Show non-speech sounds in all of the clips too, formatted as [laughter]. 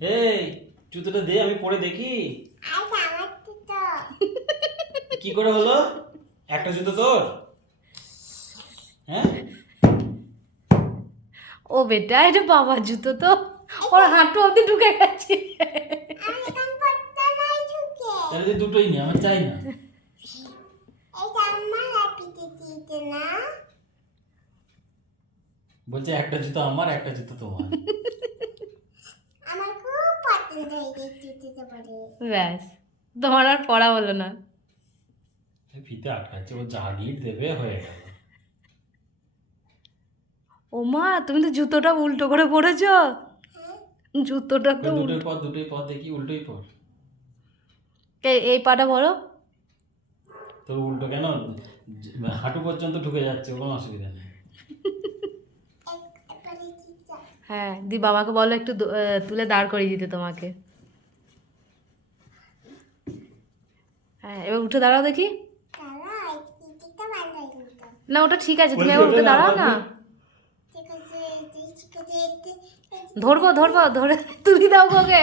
এই জুতোটা দে আমি পরে দেখি। কি করে হলো? একটা জুতো তোর? হ্যাঁ? ও বেটা এটা বাবার জুতো তো। ওর হাঁটু অবধি ঢুকে গেছে। তাহলে দুটোই নি আমার চাই না। বলছে একটা জুতো আমার একটা জুতো তোমার। ব্যাস। তোমার আর পড়া হলো না। ফিতে আটকাচ্ছে ও গিট দেবে হয়ে গেল। ও মা তুমি তো জুতোটা উল্টো করে পড়েছ জুতোটা তো দুটোই পর দুটোই পর দেখি উল্টোই পর। এই- এই পাটা বড় তো উল্টো কেন? হাঁটু পর্যন্ত ঢুকে যাচ্ছে কোনো অসুবিধা নেই। হ্যাঁ দি বাবাকে বলো একটু তুলে দাঁড় করিয়ে দিতে তোমাকে। হ্যাঁ এবার উঠে দাঁড়াও দেখি। না ওটা ঠিক আছে তুমি এবার উঠে দাঁড়াও না। ধরবো ধরবো ধরে [laughs] তুলি দাও ওকে।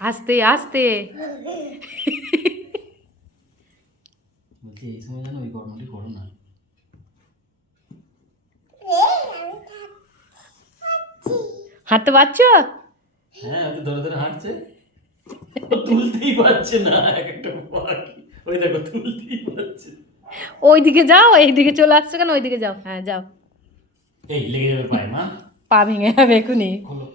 আস্তে আস্তে। বলছি এই সময় যেন ওই কর্মটি করো না এই আমি থাকছি হাঁটতে পারছ? হ্যাঁ ওই তো ধরে ধরে হাঁটছে। তুলতেই পারছে না এক একটা পাখি। ওই দেখো তুলতেই পারছে। ওইদিকে যাও এইদিকে চলে আসছো কেন? ওইদিকে যাও। হ্যাঁ যাও। এই লেগে যাবে পায়ে মা। পা ভেঙে যাবে এখনই খোলো।